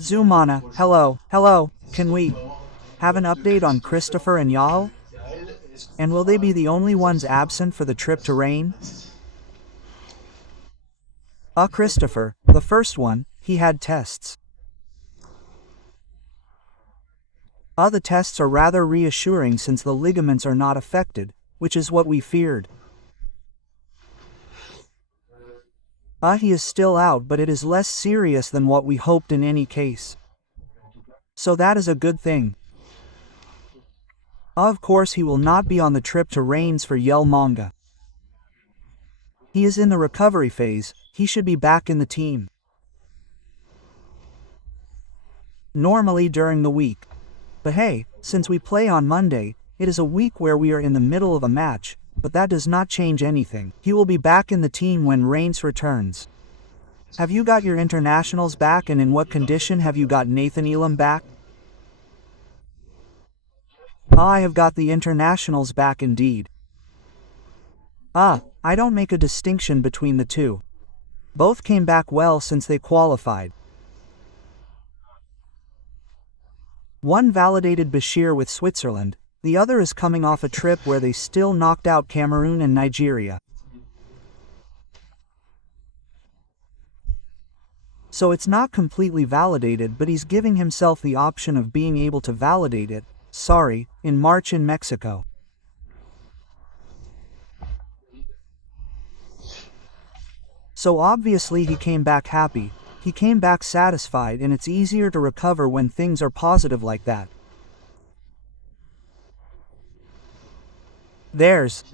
Zoumana, hello, can we have an update on Christopher and Yael? And will they be the only ones absent for the trip to Reims? Christopher, the first one, he had tests. The tests are rather reassuring since the ligaments are not affected, which is what we feared. He is still out, but it is less serious than what we hoped in any case. So that is a good thing. Of course he will not be on the trip to Reims for Yael Manga. He is in the recovery phase, he should be back in the team normally during the week. But hey, since we play on Monday, it is a week where we are in the middle of a match, but that does not change anything. He will be back in the team when Reims returns. Have you got your internationals back, and in what condition have you got Nancy-Lorraine back? I have got the internationals back indeed. I don't make a distinction between the two. Both came back well since they qualified. One validated Bashir with Switzerland, the other is coming off a trip where they still knocked out Cameroon and Nigeria. So it's not completely validated, but he's giving himself the option of being able to validate it, in March in Mexico. So obviously he came back happy, he came back satisfied, and it's easier to recover when things are positive like that. There's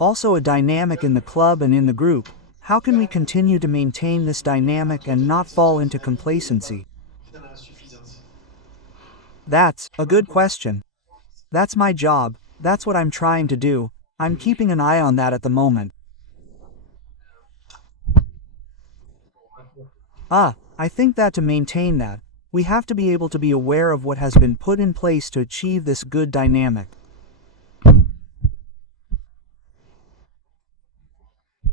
also a dynamic in the club and in the group. How can we continue to maintain this dynamic and not fall into complacency? That's a good question. That's my job, that's what I'm trying to do. I'm keeping an eye on that at the moment. I think that to maintain that, we have to be able to be aware of what has been put in place to achieve this good dynamic.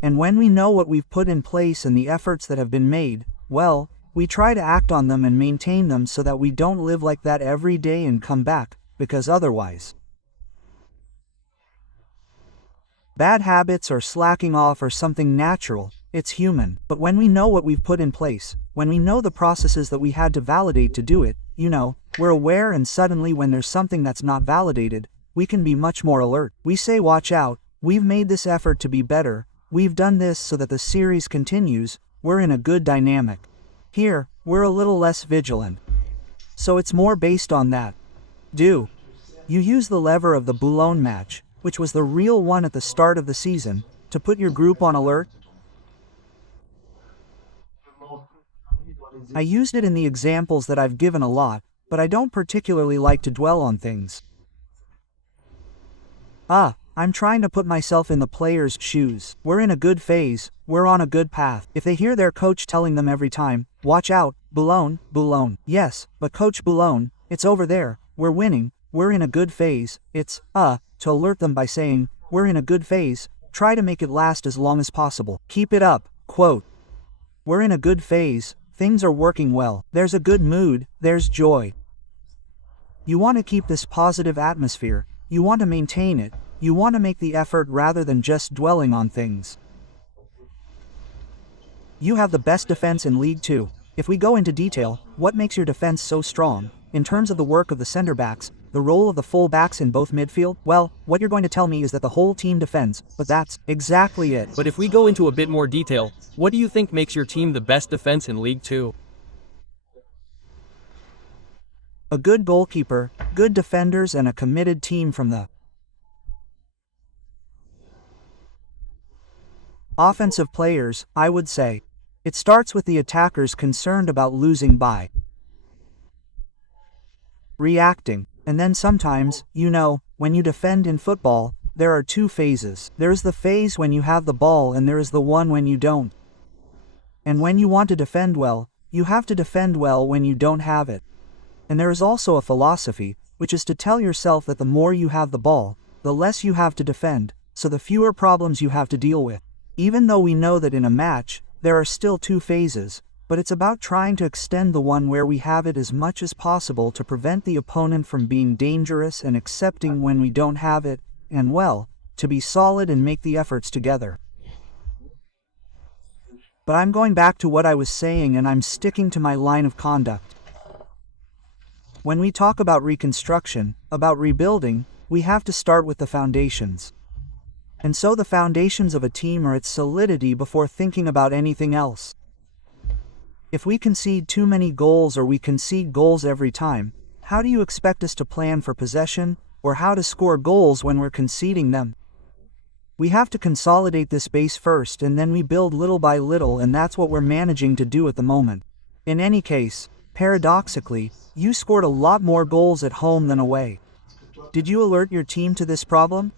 And when we know what we've put in place and the efforts that have been made, well, we try to act on them and maintain them so that we don't live like that every day and come back, because otherwise bad habits or slacking off are something natural, it's human. But when we know what we've put in place, when we know the processes that we had to validate to do it, we're aware, and suddenly when there's something that's not validated, we can be much more alert. We say, watch out, we've made this effort to be better, we've done this so that the series continues, we're in a good dynamic. Here, we're a little less vigilant. So it's more based on that. You use the lever of the Boulogne match, which was the real one at the start of the season, to put your group on alert? I used it in the examples that I've given a lot, but I don't particularly like to dwell on things. I'm trying to put myself in the players' shoes. We're in a good phase, we're on a good path. If they hear their coach telling them every time, watch out, Boulogne. Yes, but Coach Boulogne, it's over there, we're winning, we're in a good phase, it's, to alert them by saying, we're in a good phase, try to make it last as long as possible. Keep it up, quote. We're in a good phase, things are working well, there's a good mood, there's joy. You want to keep this positive atmosphere, you want to maintain it, you want to make the effort rather than just dwelling on things. You have the best defense in League 2. If we go into detail, what makes your defense so strong? In terms of the work of the center backs, the role of the full backs in both midfield, well, what you're going to tell me is that the whole team defends, but that's exactly it. But if we go into a bit more detail, what do you think makes your team the best defense in League 2? A good goalkeeper, good defenders, and a committed team from the offensive players, I would say. It starts with the attackers concerned about losing by reacting. And then sometimes, when you defend in football, there are two phases. There's the phase when you have the ball, and there is the one when you don't. And when you want to defend well, you have to defend well when you don't have it. And there is also a philosophy, which is to tell yourself that the more you have the ball, the less you have to defend, so the fewer problems you have to deal with. Even though we know that in a match, there are still two phases, but it's about trying to extend the one where we have it as much as possible to prevent the opponent from being dangerous and accepting when we don't have it, and well, to be solid and make the efforts together. But I'm going back to what I was saying and I'm sticking to my line of conduct. When we talk about reconstruction, about rebuilding, we have to start with the foundations. And so the foundations of a team are its solidity before thinking about anything else. If we concede too many goals or we concede goals every time, how do you expect us to plan for possession, or how to score goals when we're conceding them? We have to consolidate this base first and then we build little by little, and that's what we're managing to do at the moment. In any case, paradoxically, you scored a lot more goals at home than away. Did you alert your team to this problem?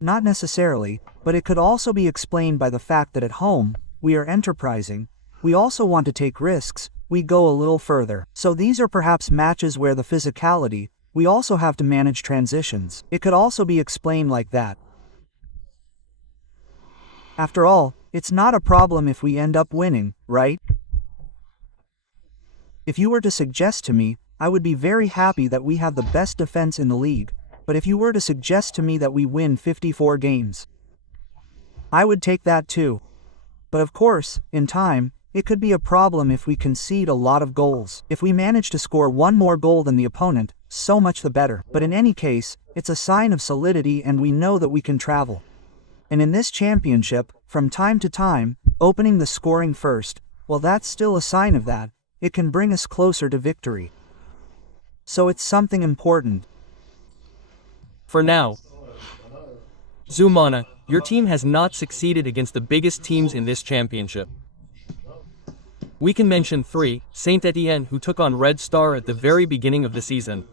Not necessarily, but it could also be explained by the fact that at home, we are enterprising, we also want to take risks, we go a little further. So these are perhaps matches where the physicality, we also have to manage transitions. It could also be explained like that. After all, it's not a problem if we end up winning, right? If you were to suggest to me, I would be very happy that we have the best defense in the league, but if you were to suggest to me that we win 54 games, I would take that too. But of course, in time, it could be a problem if we concede a lot of goals. If we manage to score one more goal than the opponent, so much the better. But in any case, it's a sign of solidity and we know that we can travel. And in this championship, from time to time, opening the scoring first, well, that's still a sign of that. It can bring us closer to victory. So it's something important. For now, Zoumana, your team has not succeeded against the biggest teams in this championship. We can mention 3, Saint-Étienne, who took on Red Star at the very beginning of the season.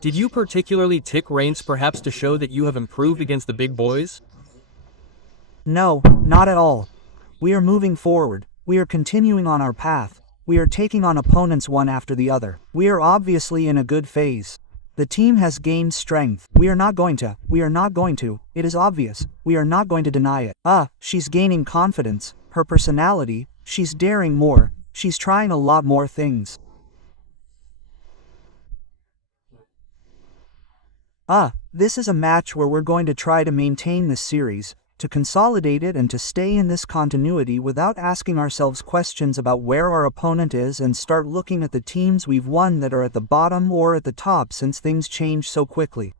Did you particularly tick Reims perhaps to show that you have improved against the big boys? No, not at all. We are moving forward, we are continuing on our path, we are taking on opponents one after the other. We are obviously in a good phase. The team has gained strength. We are not going to, it is obvious, we are not going to deny it. She's gaining confidence, her personality, she's daring more, she's trying a lot more things. This is a match where we're going to try to maintain this series, to consolidate it and to stay in this continuity without asking ourselves questions about where our opponent is and start looking at the teams we've won that are at the bottom or at the top, since things change so quickly.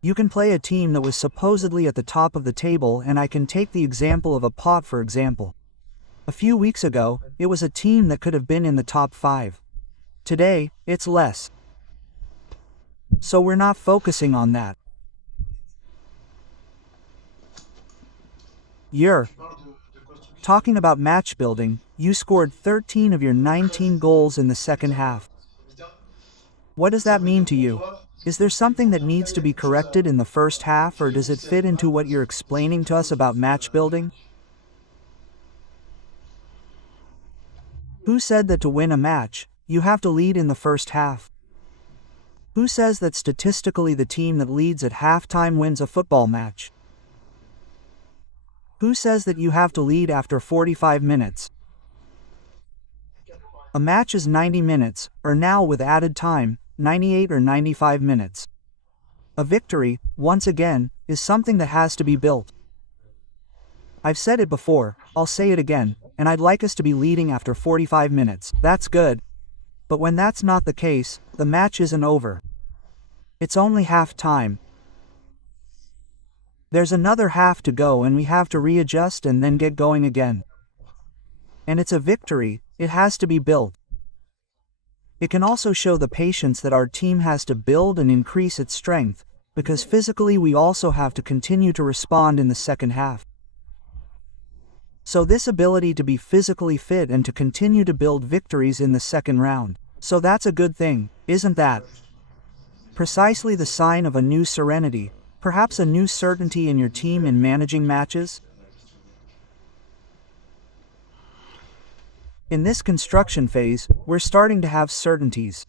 You can play a team that was supposedly at the top of the table, and I can take the example of a pot for example. A few weeks ago, it was a team that could have been in the top 5. Today, it's less. So we're not focusing on that. You're talking about match building. You scored 13 of your 19 goals in the second half. What does that mean to you? Is there something that needs to be corrected in the first half, or does it fit into what you're explaining to us about match building? Who said that to win a match, you have to lead in the first half? Who says that statistically the team that leads at halftime wins a football match? Who says that you have to lead after 45 minutes? A match is 90 minutes, or now with added time, 98 or 95 minutes. A victory, once again, is something that has to be built. I've said it before, I'll say it again, and I'd like us to be leading after 45 minutes. That's good. But when that's not the case, the match isn't over. It's only half time. There's another half to go and we have to readjust and then get going again. And it's a victory, it has to be built. It can also show the patience that our team has to build and increase its strength, because physically we also have to continue to respond in the second half. So this ability to be physically fit and to continue to build victories in the second round. So that's a good thing, isn't that? Precisely the sign of a new serenity, perhaps a new certainty in your team in managing matches? In this construction phase, we're starting to have certainties.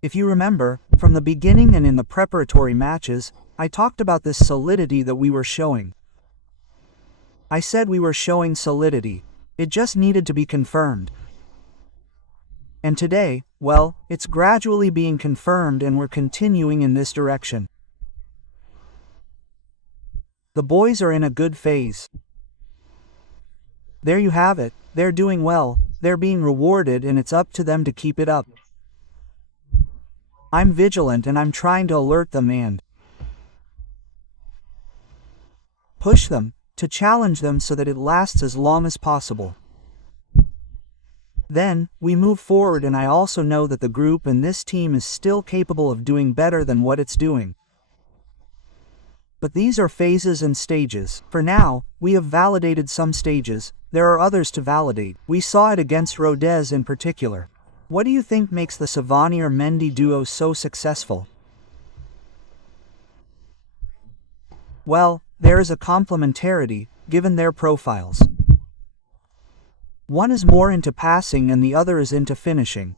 If you remember, from the beginning and in the preparatory matches, I talked about this solidity that we were showing. I said we were showing solidity. It just needed to be confirmed. And today, well, it's gradually being confirmed and we're continuing in this direction. The boys are in a good phase. There you have it, they're doing well, they're being rewarded and it's up to them to keep it up. I'm vigilant and I'm trying to alert them and push them, to challenge them so that it lasts as long as possible. Then, we move forward and I also know that the group and this team is still capable of doing better than what it's doing. But these are phases and stages. For now, we have validated some stages, there are others to validate. We saw it against Rodez in particular. What do you think makes the Savani or Mendy duo so successful? Well, there is a complementarity, given their profiles. One is more into passing and the other is into finishing.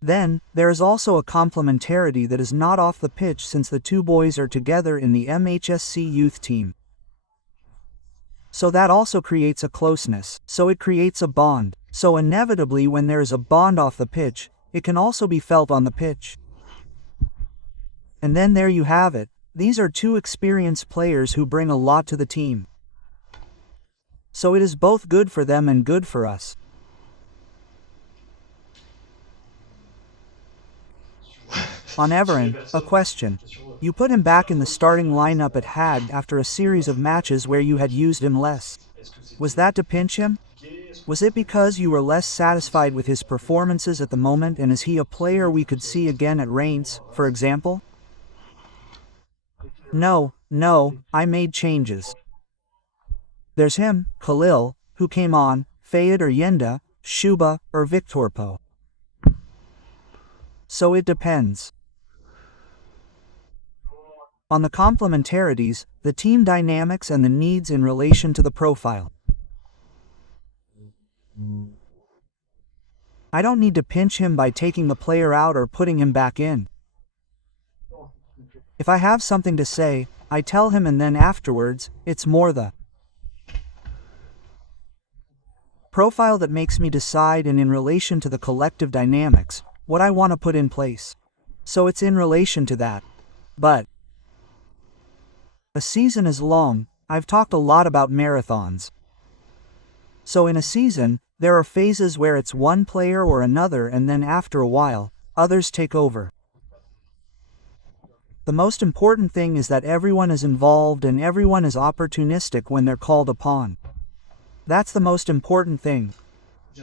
Then, there is also a complementarity that is not off the pitch since the two boys are together in the MHSC youth team. So that also creates a closeness, so it creates a bond. So inevitably when there is a bond off the pitch, it can also be felt on the pitch. And then there you have it, these are two experienced players who bring a lot to the team. So it is both good for them and good for us. On Everin, a question. You put him back in the starting lineup at Had after a series of matches where you had used him less. Was that to pinch him? Was it because you were less satisfied with his performances at the moment and is he a player we could see again at Reims, for example? No, I made changes. There's him, Khalil, who came on, Fayed or Yenda, Shuba, or Victorpo. So it depends. On the complementarities, the team dynamics and the needs in relation to the profile. I don't need to pinch him by taking the player out or putting him back in. If I have something to say, I tell him and then afterwards, it's more the profile that makes me decide and in relation to the collective dynamics, what I want to put in place. So it's in relation to that. But a season is long, I've talked a lot about marathons. So in a season, there are phases where it's one player or another and then after a while, others take over. The most important thing is that everyone is involved and everyone is opportunistic when they're called upon. That's the most important thing.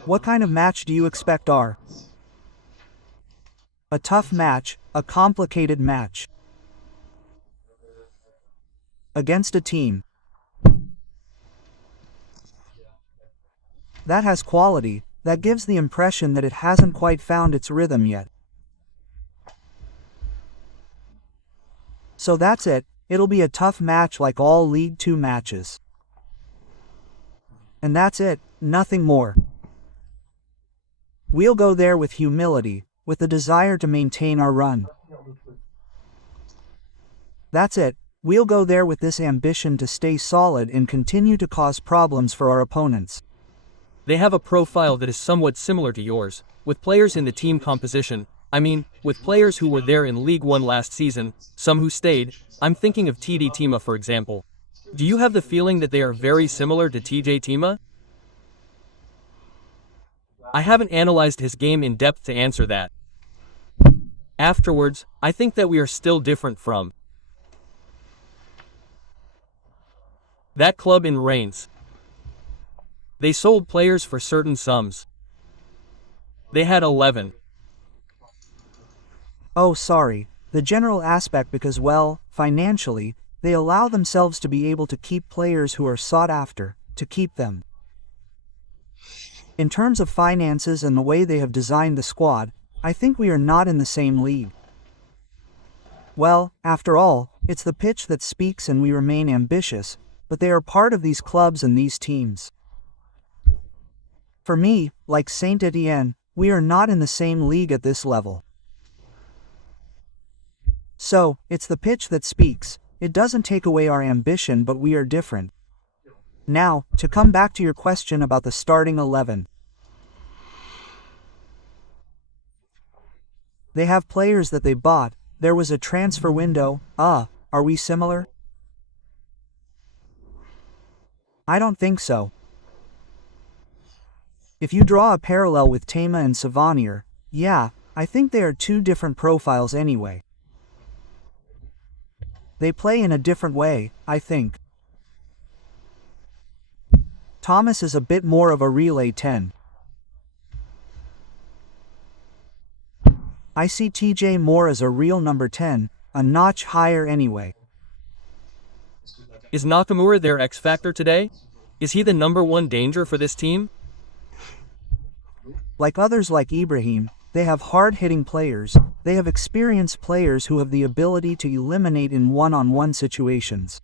What kind of match do you expect are? A tough match, a complicated match. Against a team that has quality, that gives the impression that it hasn't quite found its rhythm yet. So that's it, it'll be a tough match like all League 2 matches. And that's it, nothing more. We'll go there with humility, with the desire to maintain our run. That's it, we'll go there with this ambition to stay solid and continue to cause problems for our opponents. They have a profile that is somewhat similar to yours, with players in the team composition, with players who were there in League 1 last season, some who stayed, I'm thinking of TD Tima for example. Do you have the feeling that they are very similar to TJ Tima? I haven't analyzed his game in depth to answer that. Afterwards, I think that we are still different from that club in Reims. They sold players for certain sums. They had 11. Oh sorry, the general aspect because well, financially, they allow themselves to be able to keep players who are sought after, to keep them. In terms of finances and the way they have designed the squad, I think we are not in the same league. Well, after all, it's the pitch that speaks and we remain ambitious, but they are part of these clubs and these teams. For me, like Saint Etienne, we are not in the same league at this level. So, it's the pitch that speaks. It doesn't take away our ambition, but we are different. Now, to come back to your question about the starting 11. They have players that they bought, there was a transfer window. Are we similar? I don't think so. If you draw a parallel with Tama and Savanier, yeah, I think they are two different profiles anyway. They play in a different way, I think. Thomas is a bit more of a relay 10. I see TJ more as a real number 10, a notch higher anyway. Is Nakamura their X factor today? Is he the number one danger for this team? Like others like Ibrahim, they have hard-hitting players, they have experienced players who have the ability to eliminate in one-on-one situations.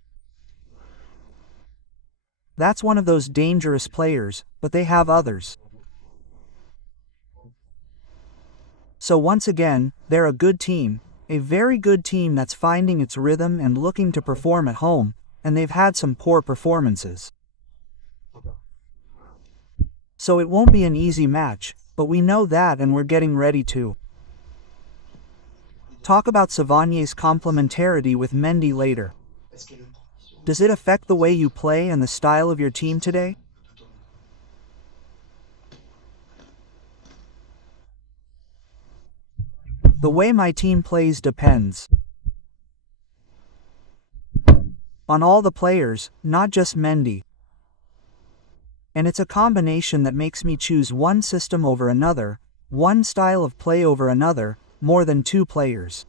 That's one of those dangerous players, but they have others. So once again, they're a good team, a very good team that's finding its rhythm and looking to perform at home, and they've had some poor performances. So it won't be an easy match, but we know that and we're getting ready to. Talk about Savannier's complementarity with Mendy later. Does it affect the way you play and the style of your team today? The way my team plays depends on all the players, not just Mendy. And it's a combination that makes me choose one system over another, one style of play over another, more than two players.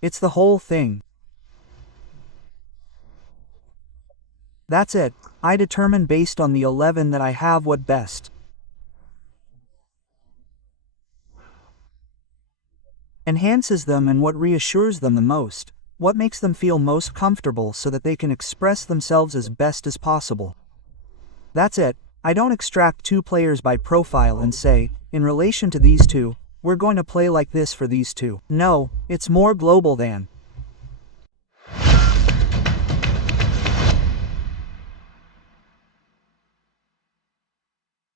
It's the whole thing. That's it. I determine based on the 11 that I have what best enhances them and what reassures them the most, what makes them feel most comfortable so that they can express themselves as best as possible. That's it. I don't extract two players by profile and say, in relation to these two, we're going to play like this for these two. No, it's more global than,